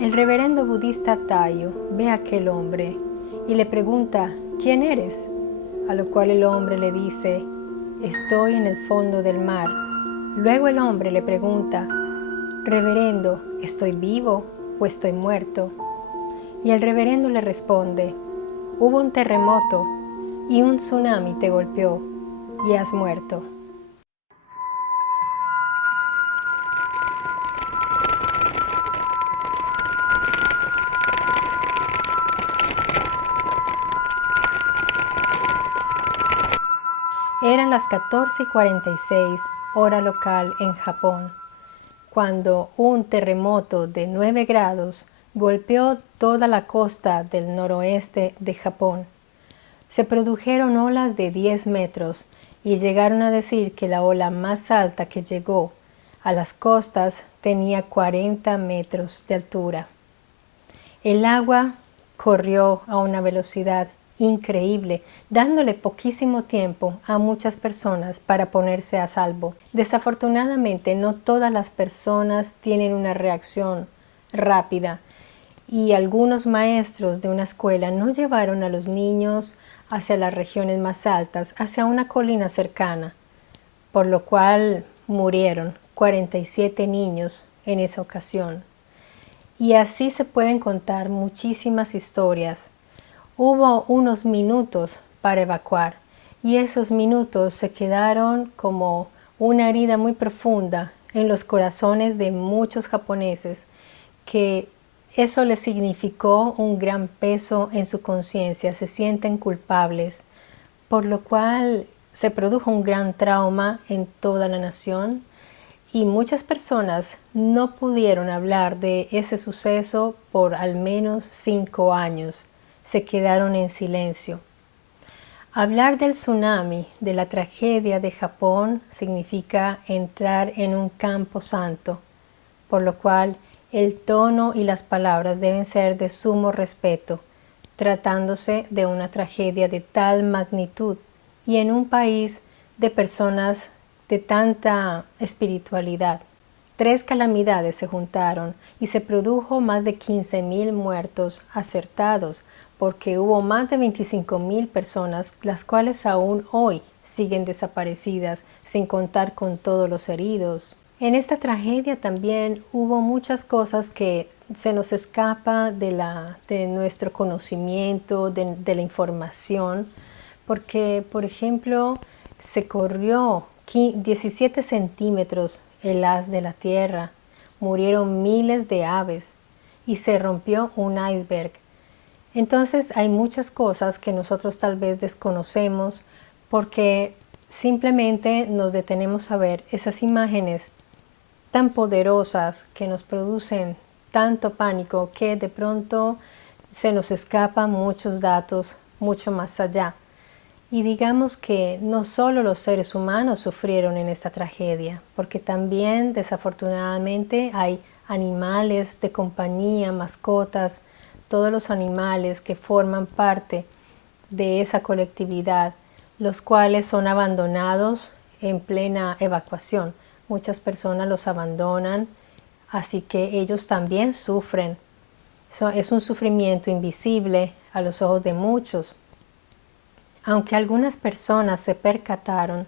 El reverendo budista Tayo ve a aquel hombre y le pregunta, ¿quién eres? A lo cual el hombre le dice, estoy en el fondo del mar. Luego el hombre le pregunta, reverendo, ¿estoy vivo o estoy muerto? Y el reverendo le responde, hubo un terremoto y un tsunami te golpeó y has muerto. Eran las 14:46 hora local en Japón, cuando un terremoto de 9 grados golpeó toda la costa del noroeste de Japón. Se produjeron olas de 10 metros y llegaron a decir que la ola más alta que llegó a las costas tenía 40 metros de altura. El agua corrió a una velocidad increíble, dándole poquísimo tiempo a muchas personas para ponerse a salvo. Desafortunadamente, no todas las personas tienen una reacción rápida y algunos maestros de una escuela no llevaron a los niños hacia las regiones más altas, hacia una colina cercana, por lo cual murieron 47 niños en esa ocasión. Y así se pueden contar muchísimas historias. Hubo unos minutos para evacuar y esos minutos se quedaron como una herida muy profunda en los corazones de muchos japoneses, que eso les significó un gran peso en su conciencia, se sienten culpables, por lo cual se produjo un gran trauma en toda la nación. Y muchas personas no pudieron hablar de ese suceso por al menos 5 años. Se quedaron en silencio. Hablar del tsunami, de la tragedia de Japón, significa entrar en un campo santo, por lo cual el tono y las palabras deben ser de sumo respeto, tratándose de una tragedia de tal magnitud y en un país de personas de tanta espiritualidad. 3 calamidades se juntaron y se produjo más de 15,000 muertos acertados, porque hubo más de 25,000 personas, las cuales aún hoy siguen desaparecidas, sin contar con todos los heridos. En esta tragedia también hubo muchas cosas que se nos escapa de nuestro conocimiento, de la información, porque, por ejemplo, se corrió 17 centímetros el haz de la tierra, murieron miles de aves y se rompió un iceberg. Entonces hay muchas cosas que nosotros tal vez desconocemos porque simplemente nos detenemos a ver esas imágenes tan poderosas que nos producen tanto pánico que de pronto se nos escapan muchos datos mucho más allá. Y digamos que no solo los seres humanos sufrieron en esta tragedia, porque también desafortunadamente hay animales de compañía, mascotas, todos los animales que forman parte de esa colectividad, los cuales son abandonados en plena evacuación. Muchas personas los abandonan, así que ellos también sufren. Es un sufrimiento invisible a los ojos de muchos. Aunque algunas personas se percataron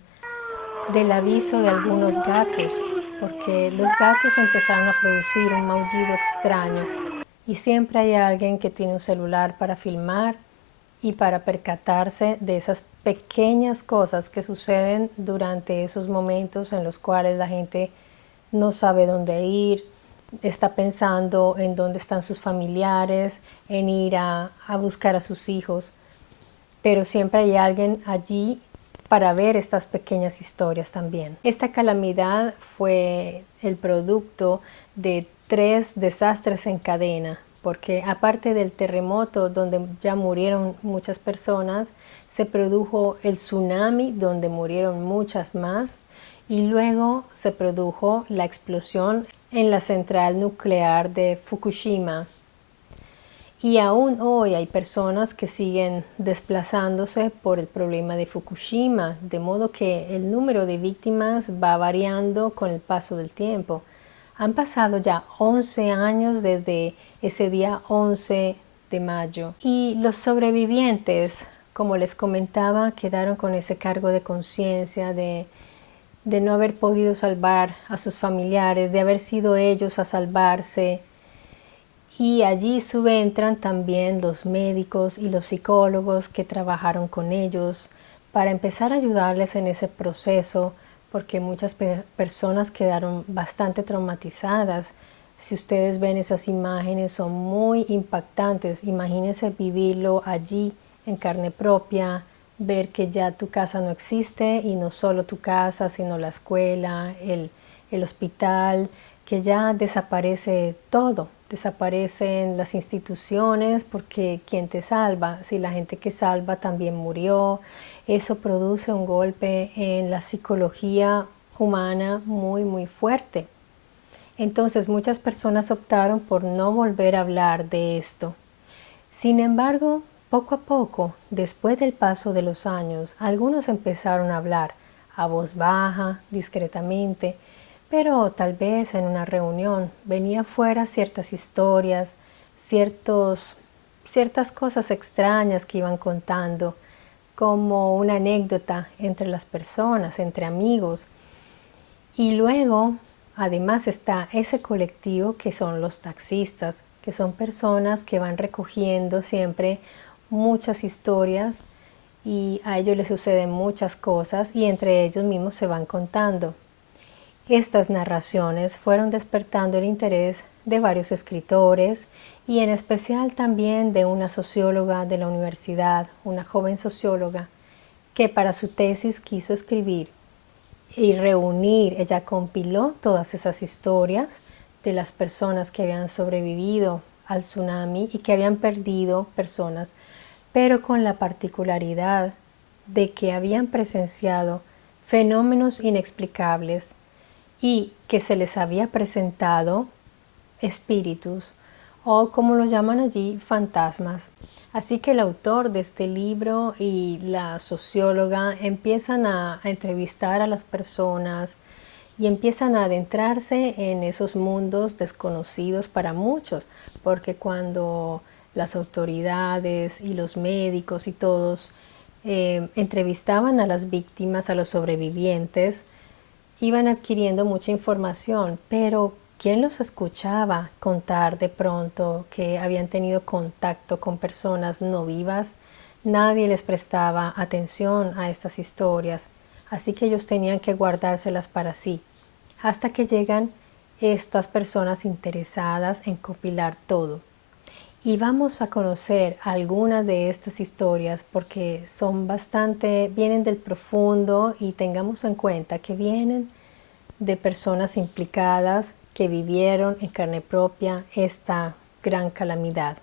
del aviso de algunos gatos, porque los gatos empezaron a producir un maullido extraño y siempre hay alguien que tiene un celular para filmar y para percatarse de esas pequeñas cosas que suceden durante esos momentos en los cuales la gente no sabe dónde ir, está pensando en dónde están sus familiares, en ir a buscar a sus hijos. Pero siempre hay alguien allí para ver estas pequeñas historias también. Esta calamidad fue el producto de 3 desastres en cadena, porque aparte del terremoto donde ya murieron muchas personas, se produjo el tsunami donde murieron muchas más y luego se produjo la explosión en la central nuclear de Fukushima. Y aún hoy hay personas que siguen desplazándose por el problema de Fukushima, de modo que el número de víctimas va variando con el paso del tiempo. Han pasado ya 11 años desde ese día 11 de mayo y los sobrevivientes, como les comentaba, quedaron con ese cargo de conciencia de no haber podido salvar a sus familiares, de haber sido ellos a salvarse. Y allí subentran también los médicos y los psicólogos que trabajaron con ellos para empezar a ayudarles en ese proceso, porque muchas personas quedaron bastante traumatizadas. Si ustedes ven esas imágenes, son muy impactantes. Imagínense vivirlo allí en carne propia, ver que ya tu casa no existe, y no solo tu casa, sino la escuela, el hospital, que ya desaparece todo. Desaparecen las instituciones, porque ¿quién te salva? Si la gente que salva también murió, eso produce un golpe en la psicología humana muy fuerte. Entonces muchas personas optaron por no volver a hablar de esto. Sin embargo, poco a poco, después del paso de los años, algunos empezaron a hablar a voz baja, discretamente, pero tal vez en una reunión venía fuera ciertas historias, ciertas cosas extrañas que iban contando, como una anécdota entre las personas, entre amigos. Y luego, además, está ese colectivo que son los taxistas, que son personas que van recogiendo siempre muchas historias, y a ellos les suceden muchas cosas y entre ellos mismos se van contando. Estas narraciones fueron despertando el interés de varios escritores, y en especial también de una socióloga de la universidad, una joven socióloga, que para su tesis quiso escribir y reunir. Ella compiló todas esas historias de las personas que habían sobrevivido al tsunami y que habían perdido personas, pero con la particularidad de que habían presenciado fenómenos inexplicables y que se les había presentado espíritus, o como lo llaman allí, fantasmas. Así que el autor de este libro y la socióloga empiezan a entrevistar a las personas y empiezan a adentrarse en esos mundos desconocidos para muchos, porque cuando las autoridades y los médicos y todos entrevistaban a las víctimas, a los sobrevivientes, iban adquiriendo mucha información, pero ¿quién los escuchaba contar de pronto que habían tenido contacto con personas no vivas? Nadie les prestaba atención a estas historias, así que ellos tenían que guardárselas para sí, hasta que llegan estas personas interesadas en compilar todo. Y vamos a conocer algunas de estas historias porque son vienen del profundo, y tengamos en cuenta que vienen de personas implicadas que vivieron en carne propia esta gran calamidad.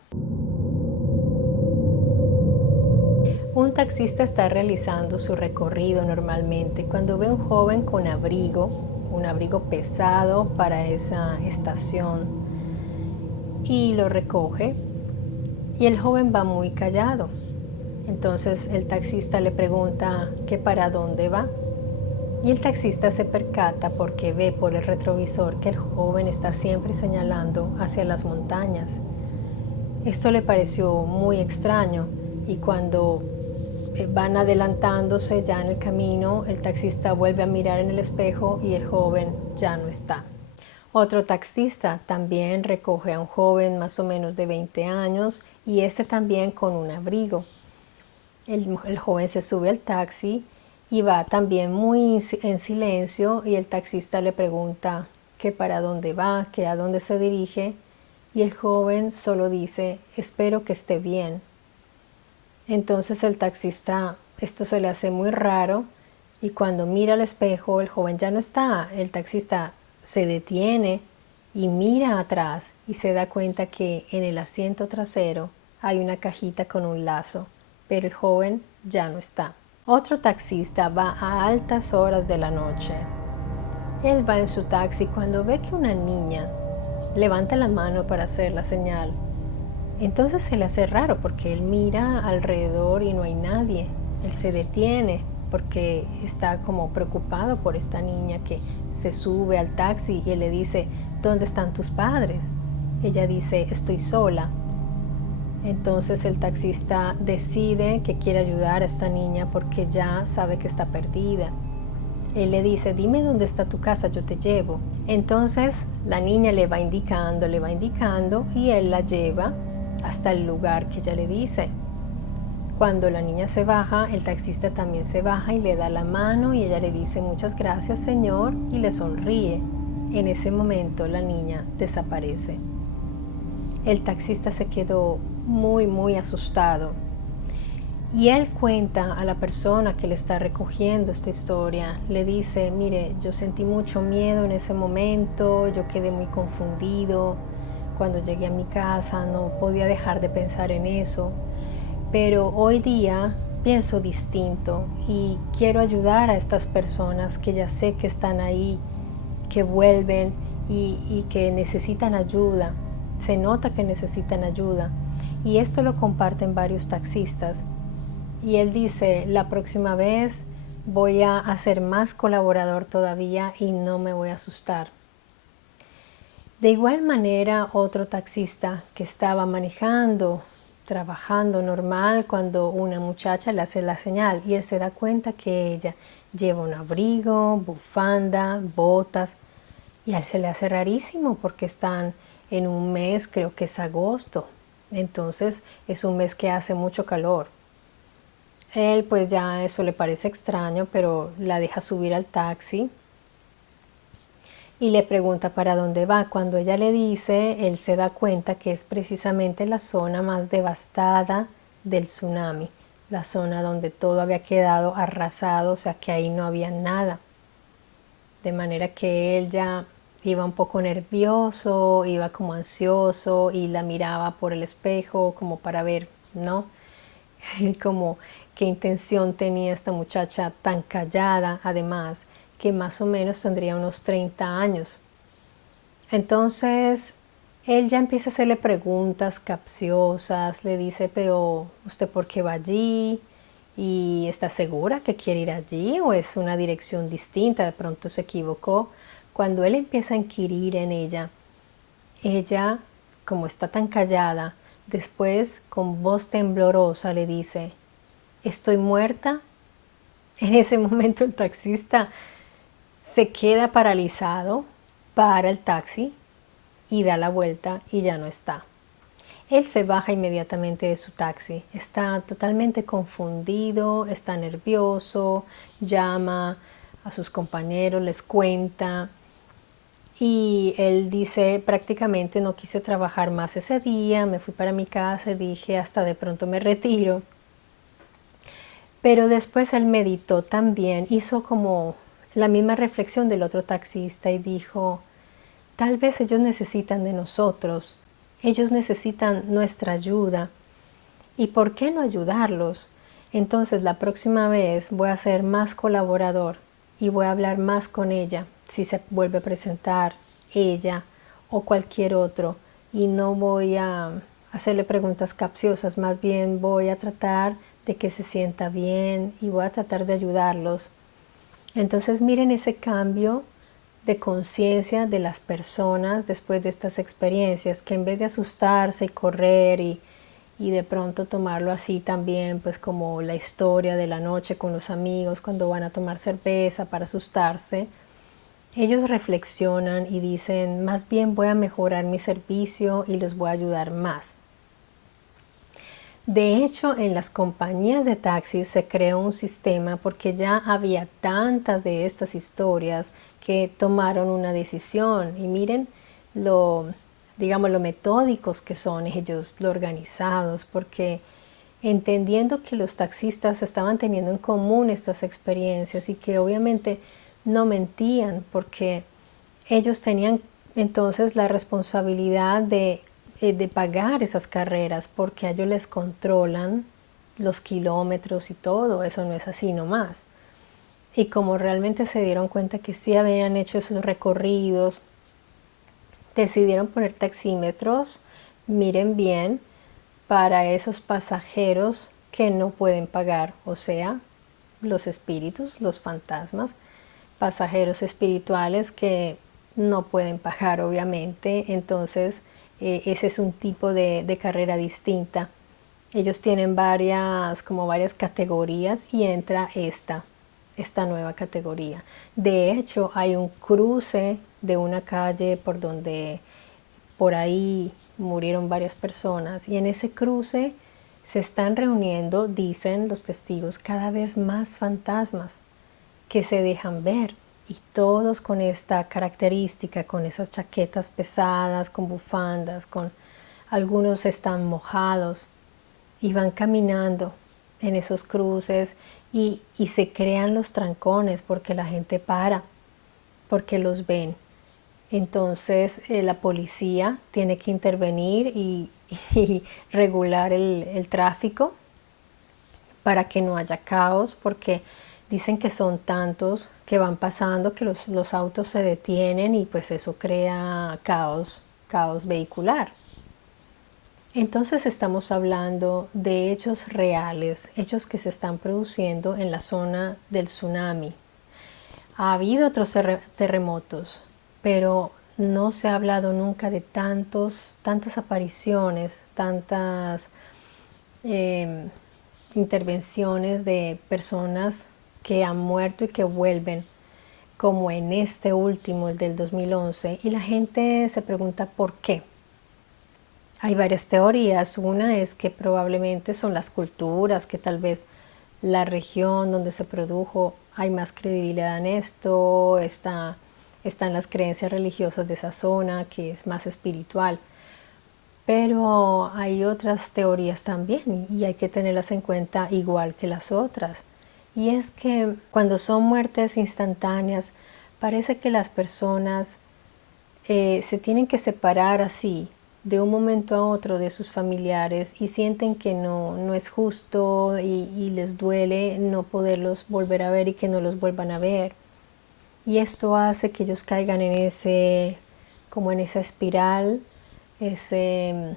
Un taxista está realizando su recorrido normalmente cuando ve a un joven con un abrigo pesado para esa estación, y lo recoge, y el joven va muy callado. Entonces el taxista le pregunta que para dónde va, y el taxista se percata porque ve por el retrovisor que el joven está siempre señalando hacia las montañas. Esto le pareció muy extraño, y cuando van adelantándose ya en el camino, el taxista vuelve a mirar en el espejo y el joven ya no está. Otro taxista también recoge a un joven más o menos de 20 años, y este también con un abrigo. El joven se sube al taxi y va también muy en silencio, y el taxista le pregunta que para dónde va, que a dónde se dirige, y el joven solo dice: espero que esté bien. Entonces el taxista, esto se le hace muy raro, y cuando mira al espejo el joven ya no está. El taxista se detiene y mira atrás y se da cuenta que en el asiento trasero hay una cajita con un lazo, pero el joven ya no está. Otro taxista va a altas horas de la noche. Él va en su taxi cuando ve que una niña levanta la mano para hacer la señal. Entonces se le hace raro porque él mira alrededor y no hay nadie. Él se detiene porque está como preocupado por esta niña que se sube al taxi, y él le dice: ¿dónde están tus padres? Ella dice, estoy sola. Entonces el taxista decide que quiere ayudar a esta niña porque ya sabe que está perdida. Él le dice, dime dónde está tu casa, yo te llevo. Entonces la niña le va indicando y él la lleva hasta el lugar que ella le dice. Cuando la niña se baja, el taxista también se baja y le da la mano y ella le dice, muchas gracias, señor, y le sonríe. En ese momento la niña desaparece. El taxista se quedó muy asustado. Y él cuenta a la persona que le está recogiendo esta historia, le dice, mire, yo sentí mucho miedo en ese momento, yo quedé muy confundido. Cuando llegué a mi casa no podía dejar de pensar en eso. Pero hoy día pienso distinto y quiero ayudar a estas personas que ya sé que están ahí, que vuelven y que necesitan ayuda. Se nota que necesitan ayuda. Y esto lo comparten varios taxistas. Y él dice, la próxima vez voy a ser más colaborador todavía y no me voy a asustar. De igual manera, otro taxista que estaba manejando, trabajando normal, cuando una muchacha le hace la señal y él se da cuenta que ella lleva un abrigo, bufanda, botas, y a él se le hace rarísimo porque están en un mes, creo que es agosto, entonces es un mes que hace mucho calor. Él pues ya eso le parece extraño, pero la deja subir al taxi y le pregunta para dónde va. Cuando ella le dice, él se da cuenta que es precisamente la zona más devastada del tsunami, la zona donde todo había quedado arrasado, o sea que ahí no había nada. De manera que él ya iba un poco nervioso, iba como ansioso y la miraba por el espejo como para ver, ¿no? Como qué intención tenía esta muchacha tan callada, además, que más o menos tendría unos 30 años. Entonces, él ya empieza a hacerle preguntas capciosas, le dice, pero ¿usted por qué va allí? ¿Y está segura que quiere ir allí o es una dirección distinta? De pronto se equivocó. Cuando él empieza a inquirir en ella, como está tan callada, después con voz temblorosa le dice, ¿estoy muerta? En ese momento el taxista se queda paralizado, para el taxi y da la vuelta y ya no está. Él se baja inmediatamente de su taxi, está totalmente confundido, está nervioso, llama a sus compañeros, les cuenta y él dice prácticamente no quise trabajar más ese día, me fui para mi casa y dije hasta de pronto me retiro. Pero después él meditó también, hizo como la misma reflexión del otro taxista y dijo, tal vez ellos necesitan de nosotros, ellos necesitan nuestra ayuda. ¿Y por qué no ayudarlos? Entonces la próxima vez voy a ser más colaborador y voy a hablar más con ella si se vuelve a presentar ella o cualquier otro y no voy a hacerle preguntas capciosas, más bien voy a tratar de que se sienta bien y voy a tratar de ayudarlos. Entonces miren ese cambio de conciencia de las personas después de estas experiencias, que en vez de asustarse y correr y de pronto tomarlo así también, pues como la historia de la noche con los amigos cuando van a tomar cerveza para asustarse, ellos reflexionan y dicen, más bien voy a mejorar mi servicio y les voy a ayudar más. De hecho, en las compañías de taxis se creó un sistema porque ya había tantas de estas historias que tomaron una decisión. Y miren digamos, lo metódicos que son ellos, lo organizados, porque entendiendo que los taxistas estaban teniendo en común estas experiencias y que obviamente no mentían porque ellos tenían entonces la responsabilidad de pagar esas carreras porque a ellos les controlan los kilómetros y todo, eso no es así nomás. Y como realmente se dieron cuenta que sí habían hecho esos recorridos, decidieron poner taxímetros, miren bien, para esos pasajeros que no pueden pagar, o sea, los espíritus, los fantasmas, pasajeros espirituales que no pueden pagar, obviamente. Entonces, ese es un tipo de carrera distinta. Ellos tienen como varias categorías y entra esta nueva categoría. De hecho, hay un cruce de una calle por ahí murieron varias personas y en ese cruce se están reuniendo, dicen los testigos, cada vez más fantasmas que se dejan ver y todos con esta característica, con esas chaquetas pesadas, con bufandas, con algunos están mojados y van caminando en esos cruces y se crean los trancones porque la gente para, porque los ven. Entonces la policía tiene que intervenir y regular el tráfico para que no haya caos, porque dicen que son tantos que van pasando que los autos se detienen y pues eso crea caos vehicular. Entonces estamos hablando de hechos reales, hechos que se están produciendo en la zona del tsunami. Ha habido otros terremotos, pero no se ha hablado nunca de tantas apariciones, tantas eh, intervenciones de personas que han muerto y que vuelven, como en este último, el del 2011, y la gente se pregunta por qué. Hay varias teorías. Una es que probablemente son las culturas, que tal vez la región donde se produjo hay más credibilidad en esto, están las creencias religiosas de esa zona, que es más espiritual. Pero hay otras teorías también y hay que tenerlas en cuenta igual que las otras. Y es que cuando son muertes instantáneas, parece que las personas se tienen que separar así de un momento a otro de sus familiares y sienten que no es justo y les duele no poderlos volver a ver y que no los vuelvan a ver. Y esto hace que ellos caigan como en esa espiral, ese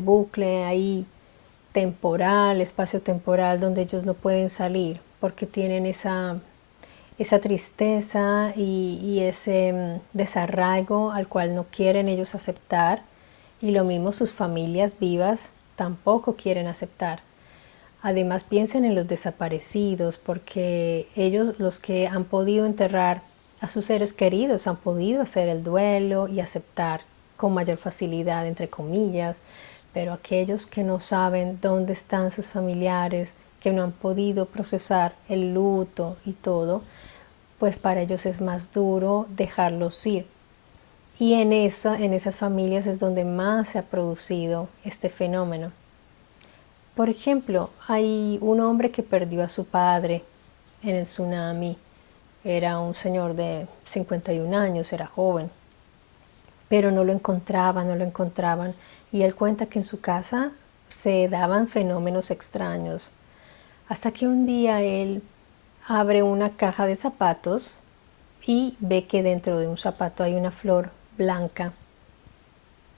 bucle ahí temporal, espacio temporal, donde ellos no pueden salir porque tienen esa tristeza y ese desarraigo al cual no quieren ellos aceptar, y lo mismo sus familias vivas tampoco quieren aceptar. Además piensen en los desaparecidos, porque ellos, los que han podido enterrar a sus seres queridos, han podido hacer el duelo y aceptar con mayor facilidad, entre comillas, pero aquellos que no saben dónde están sus familiares, que no han podido procesar el luto y todo, pues para ellos es más duro dejarlos ir. Y en esas familias es donde más se ha producido este fenómeno. Por ejemplo, hay un hombre que perdió a su padre en el tsunami. Era un señor de 51 años, era joven, pero no lo encontraban. Y él cuenta que en su casa se daban fenómenos extraños. Hasta que un día él abre una caja de zapatos y ve que dentro de un zapato hay una flor blanca.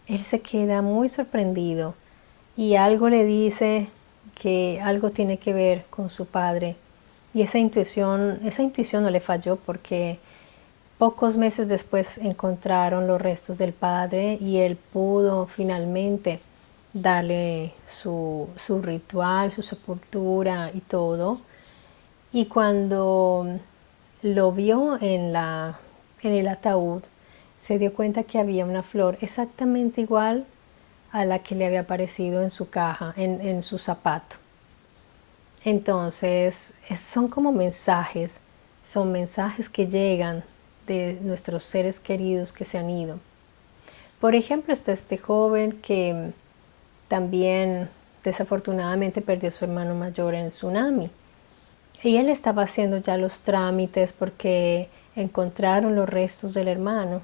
Él se queda muy sorprendido y algo le dice que algo tiene que ver con su padre. Y esa intuición no le falló, porque pocos meses después encontraron los restos del padre y él pudo finalmente darle su ritual, su sepultura y todo. Y cuando lo vio en el ataúd, se dio cuenta que había una flor exactamente igual a la que le había aparecido en su caja, en su zapato. Entonces, son como mensajes, son mensajes que llegan de nuestros seres queridos que se han ido. Por ejemplo, está este joven que también desafortunadamente perdió a su hermano mayor en el tsunami. Y él estaba haciendo ya los trámites porque encontraron los restos del hermano,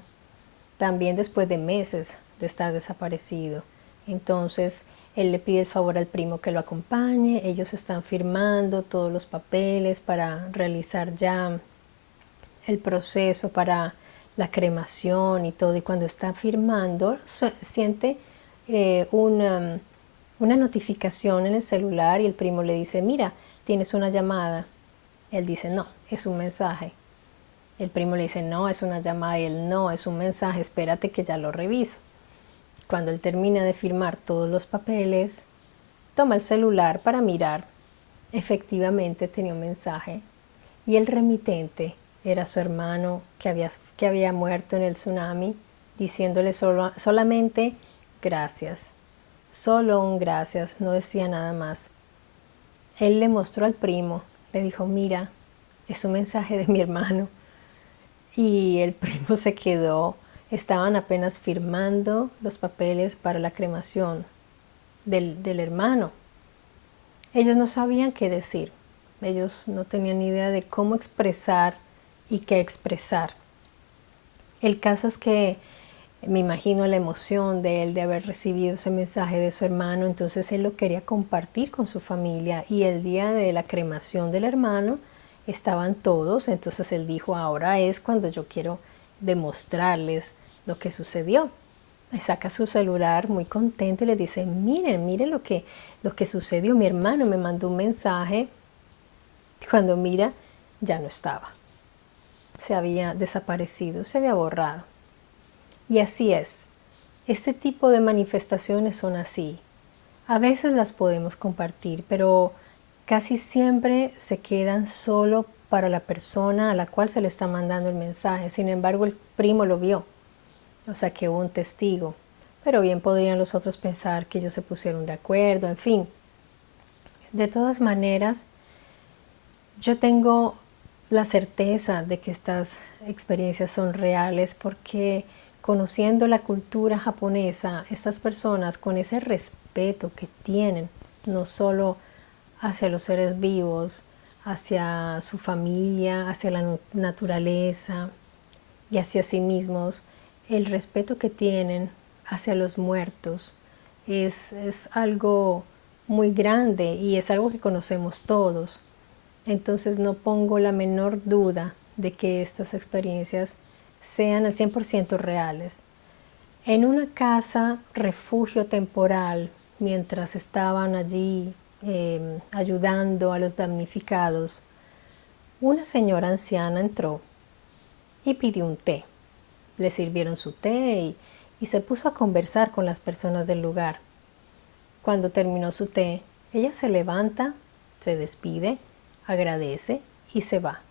también después de meses de estar desaparecido. Entonces él le pide el favor al primo que lo acompañe, ellos están firmando todos los papeles para realizar ya el proceso para la cremación y todo, y cuando está firmando siente una notificación en el celular y el primo le dice: mira, tienes una llamada. Él dice: no, es un mensaje. El primo le dice, no, es una llamada, y él, no, es un mensaje, espérate que ya lo reviso. Cuando él termina de firmar todos los papeles, toma el celular para mirar. Efectivamente tenía un mensaje y el remitente era su hermano que había muerto en el tsunami, diciéndole solamente gracias. Solo un gracias, no decía nada más. Él le mostró al primo, le dijo, mira, es un mensaje de mi hermano. Y el primo se quedó, estaban apenas firmando los papeles para la cremación del hermano. Ellos no sabían qué decir, ellos no tenían ni idea de cómo expresar y qué expresar. El caso es que me imagino la emoción de él de haber recibido ese mensaje de su hermano, entonces él lo quería compartir con su familia y el día de la cremación del hermano estaban todos, entonces él dijo, ahora es cuando yo quiero demostrarles lo que sucedió. Y saca su celular muy contento y le dice, miren, miren lo que sucedió, mi hermano me mandó un mensaje, cuando mira ya no estaba, se había desaparecido, se había borrado. Y así es. Este tipo de manifestaciones son así. A veces las podemos compartir, pero casi siempre se quedan solo para la persona a la cual se le está mandando el mensaje. Sin embargo, el primo lo vio, o sea que hubo un testigo. Pero bien podrían los otros pensar que ellos se pusieron de acuerdo, en fin. De todas maneras, yo tengo la certeza de que estas experiencias son reales porque conociendo la cultura japonesa, estas personas con ese respeto que tienen, no solo hacia los seres vivos, hacia su familia, hacia la naturaleza y hacia sí mismos, el respeto que tienen hacia los muertos es algo muy grande y es algo que conocemos todos. Entonces no pongo la menor duda de que estas experiencias sean al 100% reales. En una casa refugio temporal, mientras estaban allí ayudando a los damnificados, una señora anciana entró y pidió un té. Le sirvieron su té y se puso a conversar con las personas del lugar. Cuando terminó su té, ella se levanta, se despide, agradece y se va.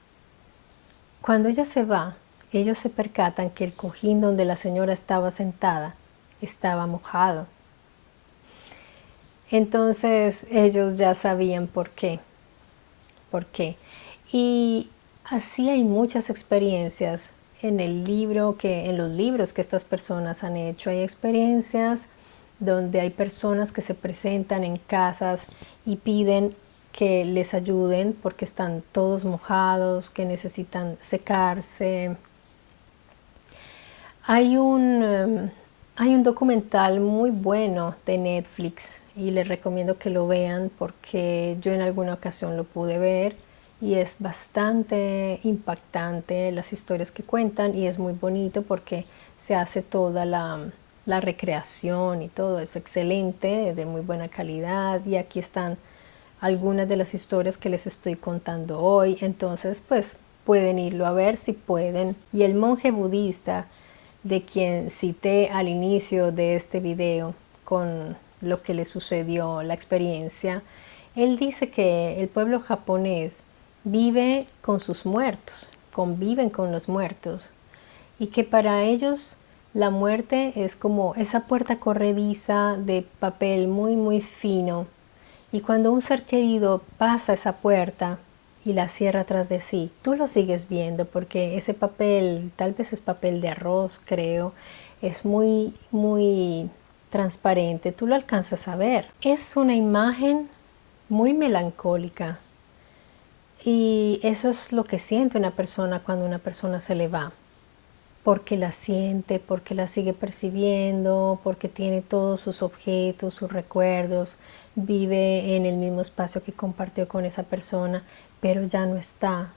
Cuando ella se va, ellos se percatan que el cojín donde la señora estaba sentada estaba mojado. Entonces ellos ya sabían por qué. ¿Por qué? Y así hay muchas experiencias en los libros que estas personas han hecho. Hay experiencias donde hay personas que se presentan en casas y piden que les ayuden porque están todos mojados, que necesitan secarse. Hay hay un documental muy bueno de Netflix y les recomiendo que lo vean porque yo en alguna ocasión lo pude ver y es bastante impactante las historias que cuentan y es muy bonito porque se hace toda la recreación y todo, es excelente, de muy buena calidad y aquí están algunas de las historias que les estoy contando hoy, entonces pues pueden irlo a ver si pueden. Y el monje budista de quien cité al inicio de este video con lo que le sucedió, la experiencia, él dice que el pueblo japonés vive con sus muertos, conviven con los muertos y que para ellos la muerte es como esa puerta corrediza de papel muy muy fino y cuando un ser querido pasa esa puerta y la cierra tras de sí, tú lo sigues viendo porque ese papel, tal vez es papel de arroz, creo, es muy, muy transparente, tú lo alcanzas a ver. Es una imagen muy melancólica y eso es lo que siente una persona cuando una persona se le va. Porque la siente, porque la sigue percibiendo, porque tiene todos sus objetos, sus recuerdos, vive en el mismo espacio que compartió con esa persona, pero ya no está.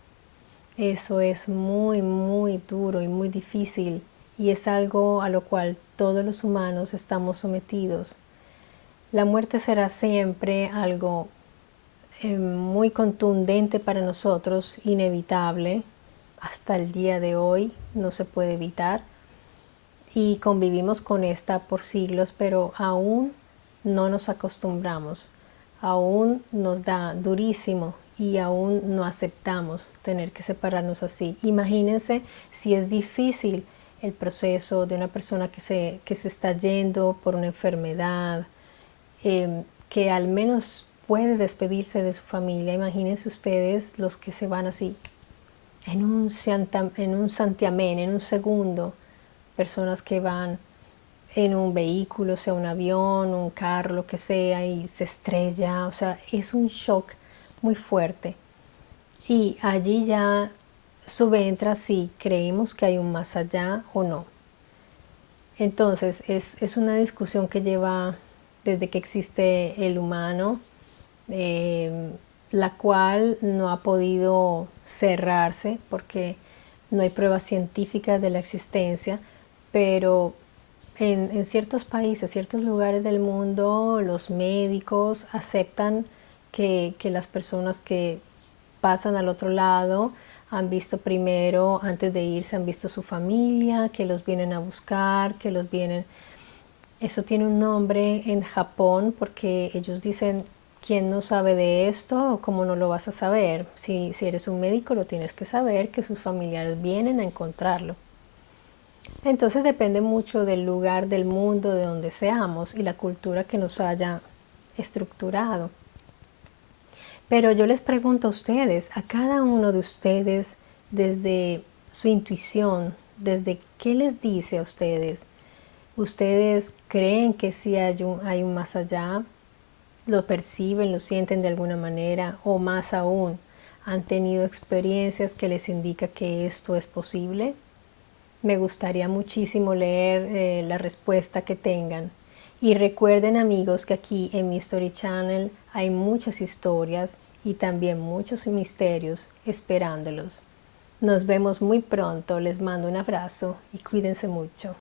Eso es muy, muy duro y muy difícil y es algo a lo cual todos los humanos estamos sometidos. La muerte será siempre algo muy contundente para nosotros, inevitable, hasta el día de hoy, no se puede evitar y convivimos con esta por siglos, pero aún no nos acostumbramos, aún nos da durísimo y aún no aceptamos tener que separarnos así. Imagínense si es difícil el proceso de una persona que se está yendo por una enfermedad, que al menos puede despedirse de su familia. Imagínense ustedes los que se van así, en un santiamén, en un segundo, personas que van en un vehículo, sea un avión, un carro, lo que sea, y se estrella, o sea, es un shock muy fuerte. Y allí ya subentra si creemos que hay un más allá o no. Entonces es una discusión que lleva desde que existe el humano, eh, la cual no ha podido cerrarse porque no hay pruebas científicas de la existencia, pero en ciertos países, ciertos lugares del mundo, los médicos aceptan que las personas que pasan al otro lado han visto primero, antes de irse, han visto su familia, que los vienen a buscar, que los vienen... Eso tiene un nombre en Japón porque ellos dicen, ¿quién no sabe de esto? ¿Cómo no lo vas a saber? Si eres un médico lo tienes que saber, que sus familiares vienen a encontrarlo. Entonces depende mucho del lugar del mundo de donde seamos y la cultura que nos haya estructurado. Pero yo les pregunto a ustedes, a cada uno de ustedes, desde su intuición, desde qué les dice a ustedes, ¿ustedes creen que sí hay un más allá? ¿Lo perciben, lo sienten de alguna manera? O más aún, ¿han tenido experiencias que les indica que esto es posible? Me gustaría muchísimo leer la respuesta que tengan. Y recuerden amigos que aquí en mi Story Channel hay muchas historias y también muchos misterios esperándolos. Nos vemos muy pronto, les mando un abrazo y cuídense mucho.